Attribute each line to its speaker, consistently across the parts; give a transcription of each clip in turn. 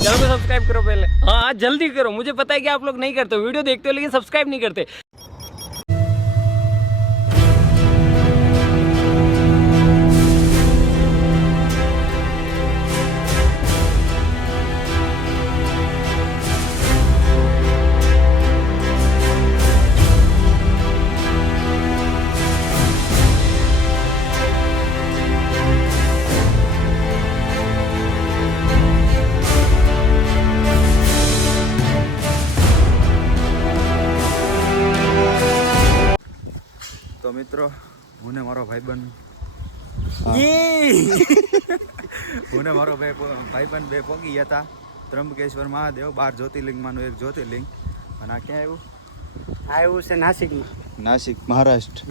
Speaker 1: Channel को subscribe करो पहले हाँ जल्दी करो मुझे पता है कि आप लोग नहीं करते हो, वीडियो देखते हो लेकिन सब्सक्राइब नहीं करते
Speaker 2: તો મિત્રો હું ને મારો ભાઈબંધ હું. ને મારો ભાઈ ભાઈબંધ બે પોગી ગયા હતા ત્રંબકેશ્વર મહાદેવ બાર જ્યોતિર્લિંગમાંનું એક જ્યોતિર્લિંગ. અને આ ક્યાં આવ્યું?
Speaker 3: આવ્યું છે નાસિકમાં.
Speaker 2: નાસિક મહારાષ્ટ્ર.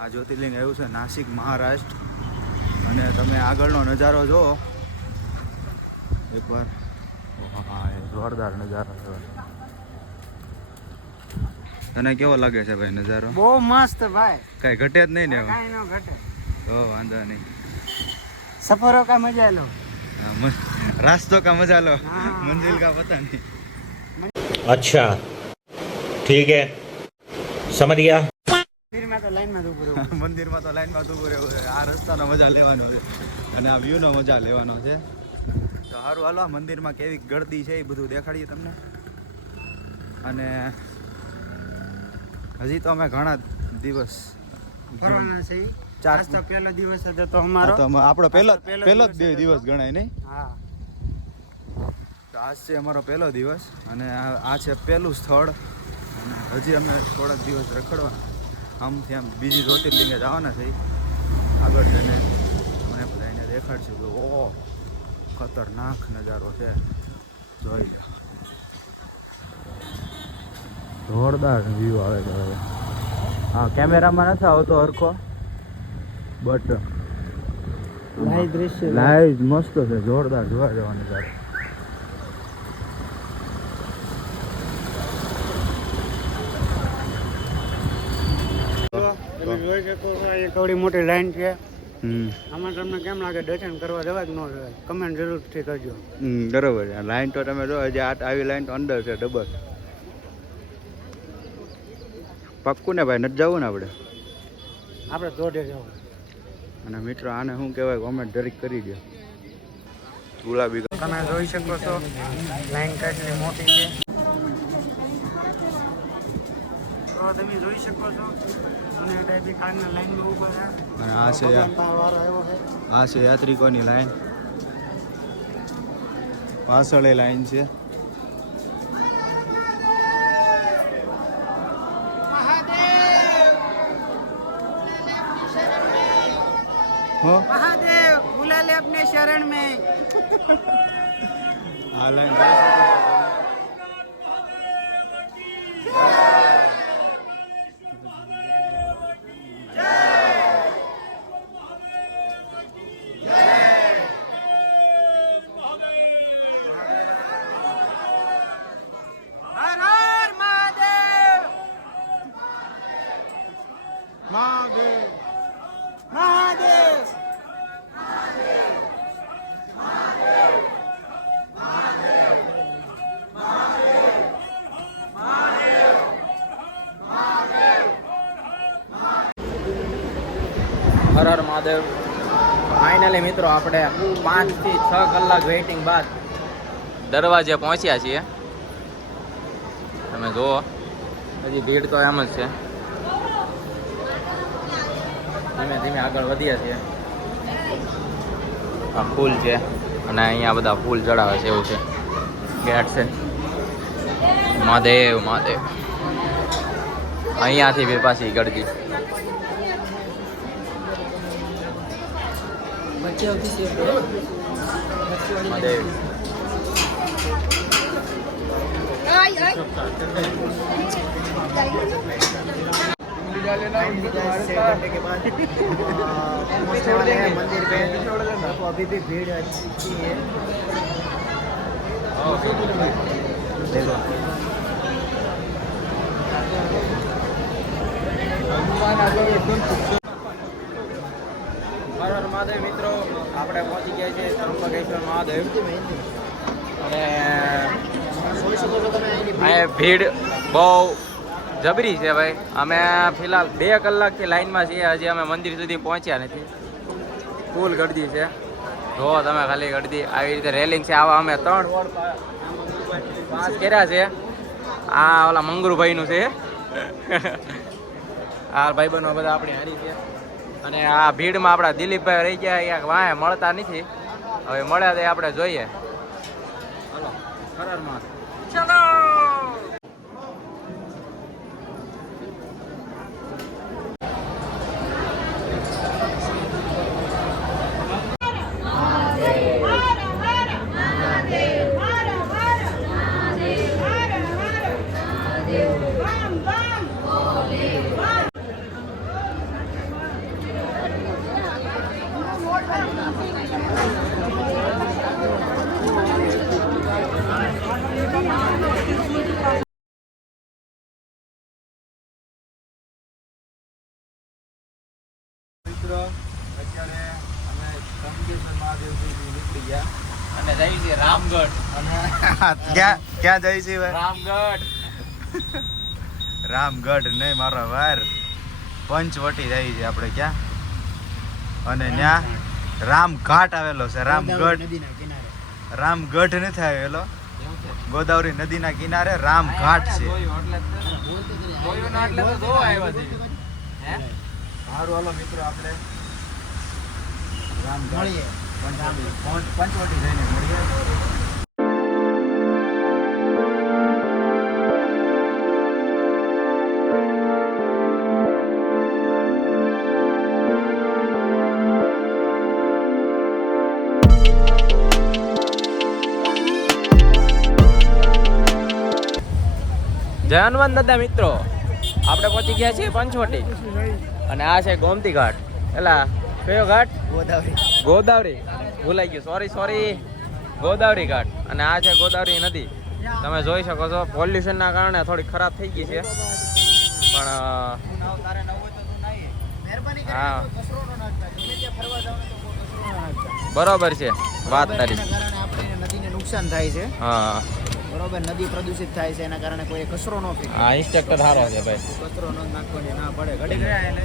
Speaker 2: આ જ્યોતિર્લિંગ આવ્યું છે નાસિક મહારાષ્ટ્ર. અને તમે આગળનો નજારો જુઓ. એકવાર. જોરદાર નજારો છે. તને કેવો લાગે છે ભાઈ નજારો?
Speaker 3: બહુ મસ્ત ભાઈ.
Speaker 2: કઈ ઘટે જ નહીં ને
Speaker 3: કઈ નો ઘટે.
Speaker 2: ઓ વાંધો નહીં.
Speaker 3: સફરો કા મજા લો?
Speaker 2: રાસ્તો કા મજા લો? મંજિલ કા પતા નહીં
Speaker 4: અચ્છા. ઠીક હે. સમજ
Speaker 3: ગયા? મંદિરમાં તો લાઈનમાં ઉભું રહેવું
Speaker 2: મંદિરમાં તો લાઈનમાં ઉભું આ રસ્તાનો મજા લેવાનો છે. અને આ વ્યૂનો મજા લેવાનો છે. તો સારું હાલો મંદિરમાં કેવી ગળદી છે એ બધું દેખાડીએ તમને. અને હજી તો અમે ઘણા દિવસ. ચાર-
Speaker 3: તો પહેલો દિવસ હતો તો અમારો
Speaker 2: તો આપણો પહેલો
Speaker 3: પહેલો
Speaker 2: જ
Speaker 3: દિવસ
Speaker 2: ગણાય નહીં?
Speaker 3: હા.
Speaker 2: તો આજ છે અમારો પહેલો દિવસ અને આ છે પહેલું સ્થળ. અને હજી અમે થોડાક દિવસ રખડવા આમથી આમ બીજી જ્યોતિર્લિંગે જવાના છે. આગળ જઈને મને બધા એને દેખાડશું કે ઓહો ખતરનાક નજારો છે. જોઈ લો. જોરદાર વ્યૂ આવે છે હવે. હા કેમેરામાં નથી આવતો હરખો. બટ
Speaker 3: લાઈવ દ્રશ્ય.
Speaker 2: લાઈવ મસ્ત છે જોરદાર જોવા જવાની તારે.
Speaker 3: જોઈ શકો છો કવડી મોટી લાઈન છે.
Speaker 2: હમ.
Speaker 3: આમાં તમને કેમ લાગે દર્શન કરવા જવા કે ન જવાય? કમેન્ટ જરૂરથી કરજો.
Speaker 2: હમ, બરોબર લાઈન તો તમે જો હજી આવી લાઈન તો અંદર છે ડબલ પક્કું ને ભાઈ? નથી જવું ને આપણે?
Speaker 3: આપણે દોઢે જવું
Speaker 2: અને મિત્રો આને શું કહેવાય? કોમેન્ટ દરેક કરી દો ગુલાબી
Speaker 3: તમે જોઈ શકો છો લાઈન કેટલી મોટી છે. તો તમે જોઈ શકો છો અને ડાબી કારના લાઈનમાં ઊભા છે
Speaker 2: અને આ છે આ યાત્રિકોની લાઈન પાછળ એ લાઈન છે.
Speaker 3: में
Speaker 2: આ મહાદેવ
Speaker 1: ફાઇનલી મિત્રો આપણે પાંચથી છ કલાક વેઇટિંગ બાદ દરવાજે પહોંચ્યા છીએ. તમે જુઓ, હજી ભીડ તો એમ જ છે. ધીમે ધીમે આગળ વધીએ છીએ. આ ફૂલ છે અને અહીંયા બધા ફૂલ ચડાવે છે એવું છે. ગેટ છે. મહાદેવ મહાદેવ. અહીંયાથી બી પાછી ગળગી મહાદેવ
Speaker 3: छह घंटे के बाद आ, पहुंचने वाले हैं मंदिर पे तो अभी भी भीड़ अच्छी है देखो
Speaker 1: હર હર મહાદેવ મિત્રો, આપણે પહોંચી ગયા છીએ ત્રંબકેશ્વર મહાદેવ. અને
Speaker 3: ભીડ.
Speaker 1: બહુ જબરી છે ભાઈ. અમે ફિલહાલ બે કલાકથી લાઈનમાં છીએ, હજી અમે મંદિર સુધી પહોંચ્યા નથી. ફૂલ ગળદી છે. જો તમે ખાલી ગળદી આવી રીતે રેલિંગ છે. આવા અમે ત્રણ પાસ કર્યા છે. આ ઓલા મંગરુભાઈનું છે. આ ભાઈ ભાઈબંધો બધા આપણી હારી છે. અને આ ભીડમાં આપણા દિલીપભાઈ રહી ગયા ક્યાંક વાંહે મળતા નથી. હવે મળ્યા તે આપણે જોઈએ. હલો, કરારમાં ચલો
Speaker 2: મિત્રો અત્યારે અમે ત્રંબકેશ્વર નીકળી ગયા.
Speaker 1: અને જઈ છે રામગઢ.
Speaker 2: ક્યાં ક્યાં જઈ છે ભાઈ.
Speaker 1: રામગઢ.
Speaker 2: રામગઢ નહીં મારો વાર. પંચવટી જાય છે આપણે ક્યાં. અને ત્યાં રામઘાટ આવેલો છે રામગઢ. રામગઢ નથી આવેલો. ગોદાવરી નદીના કિનારે રામઘાટ છે? સારું હાલો મિત્રો આપણે રામઘાટ.
Speaker 3: મળીએ.
Speaker 1: જય હનુમાન દાદા મિત્રો, આપણે પહોંચી ગયા છીએ પંચવટી. અને આ છે ગોમતી ઘાટ એલા કયો ઘાટ?
Speaker 3: ગોદાવરી.
Speaker 1: ગોદાવરી. ભૂલાઈ ગયું. સોરી સોરી ગોદાવરી ઘાટ. અને આ છે ગોદાવરી નદી. તમે જોઈ શકો છો પોલ્યુશનના કારણે થોડી ખરાબ થઈ ગઈ છે. પણ હા. બરોબર છે. વાત તારી.
Speaker 3: નદીને નુકસાન થાય છે.
Speaker 1: હા.
Speaker 3: બરોબર નદી પ્રદૂષિત થાય છે. એના કારણે કોઈ કચરો ન ફેંકે
Speaker 1: હા ઇન્સ્ટ્રક્ટર સારો છે ભાઈ.
Speaker 3: કચરો ન નાખવાની ના પડે. ઘડી ગયા એને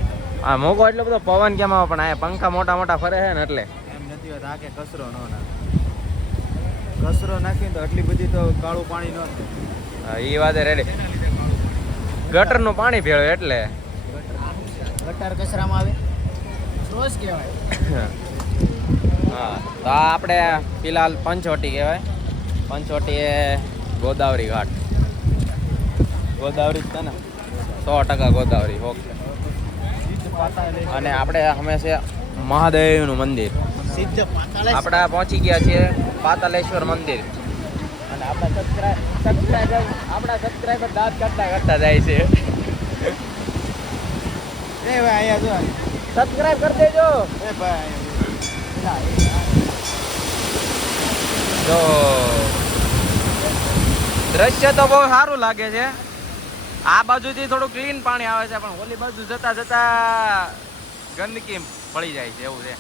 Speaker 1: આ મોકો એટલો બધો પવન કેમ આવે પણ આ પંખા મોટા મોટા ફરે છે ને એટલે.
Speaker 2: એમ નથી હોતા કે કચરો ન નાખે. કચરો નાખીને તો આટલી બધી તો કાળું પાણી ન થાય.
Speaker 1: હા, ઈ વાતે રેડી ગટરનું પાણી ભેળો એટલે.
Speaker 3: ગટર કચરામાં આવે. રોજ કહેવાય.
Speaker 1: હા તો આપણે ફિલહાલ પંચવટી કહેવાય. પંચવટી એ ગોદાવરી ઘાટ. ગોદાવરી જ છે ને? સો ટકા ગોદાવરી ઓકે. અને આપણે અમે છે મહાદેવનું મંદિર. આપણે પહોંચી ગયા છીએ પાતાલેશ્વર મંદિર. અને આપણા સબસ્ક્રાઈબર આપણા સબસ્ક્રાઈબર દાંત કરતા કરતા જાય છે.
Speaker 3: એ ભાઈ અહીંયા જો.
Speaker 1: સબસ્ક્રાઇબ કરી દેજો.
Speaker 3: એ ભાઈ.
Speaker 1: તો દ્રશ્ય તો બહુ સારું લાગે છે. આ બાજુથી થોડું ક્લીન પાણી આવે છે પણ ઓલી બાજુ જતા જતા ગંદકી પડી જાય છે એવું છે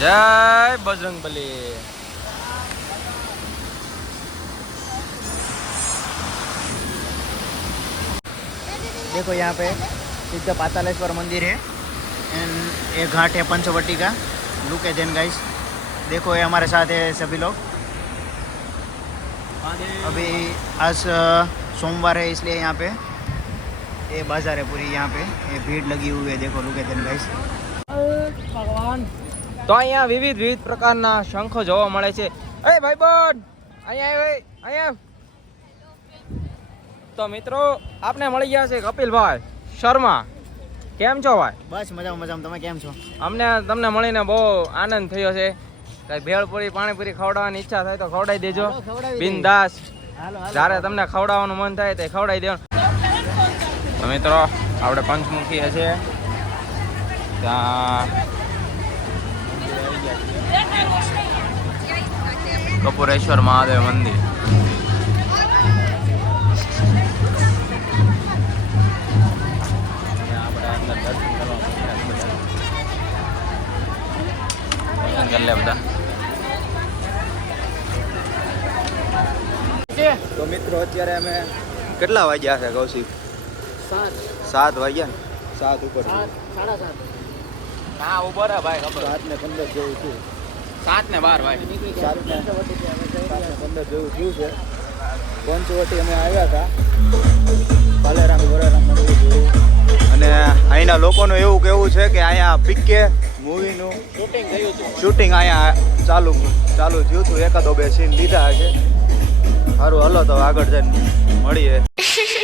Speaker 1: જય બજરંગબલી
Speaker 3: देखो यहाँ पे सिद्ध पातालेश्वर मंदिर है एंड ये घाट है पंचवटी का लुक है देन गाइस देखो ये हमारे साथ है सभी लोग अभी आज अ, सोमवार है इसलिए यहाँ पे ये बाजार है पूरी यहाँ पे ये भीड़ लगी हुई है देखो लुक है देन गाइस
Speaker 1: તો અહીંયા વિવિધ વિવિધ પ્રકારના શંખો જોવા મળે છે એ ભાઈબંધ અહીંયા આવ એ, અહીંયા આવ. તો મિત્રો આપને મળી ગયા છે કપિલભાઈ શર્મા કેમ છો ભાઈ
Speaker 3: બસ મજામાં મજામાં તમે કેમ છો
Speaker 1: અમને તમને મળીને બહુ આનંદ થયો છે કઈ ભેળપુરી પાણીપુરી ખવડાવવાની ઈચ્છા થાય તો ખવડાવી દેજો.
Speaker 3: બિનદાસ
Speaker 1: જયારે તમને ખવડાવવાનું મન થાય તે ખવડાવી દેવાનું. તો મિત્રો આપણે પંચમુખી હશે. ત્યાં કપૂરેશ્વર મહાદેવ મંદિર. આપણે અંદર બધા.
Speaker 2: તો મિત્રો અત્યારે અમે કેટલા વાગ્યા છે કૌશિક?
Speaker 3: સાત.
Speaker 2: સાત વાગ્યા ને? સાત ઉપર
Speaker 3: સાડા સાત.
Speaker 1: હા ઊભો રહે ભાઈ ખબર.
Speaker 2: સાત ને પંદર જેવું થયું.
Speaker 1: સાત ને બાર ભાઈ
Speaker 2: સાત ને પંદર જેવું થયું છે. પંચવટી અમે આવ્યા હતા. પાલેરામ ગોરારામ મંદિર જોયું. અને અહીંના લોકોનું એવું કેવું છે કે અહીંયા પીકે મૂવીનું
Speaker 1: શૂટિંગ થયું
Speaker 2: શૂટિંગ અહીંયા ચાલુ ચાલુ થયું હતું. એકાદો બે સીન લીધા હશે. સારું હાલો તો આગળ જઈને મળીએ.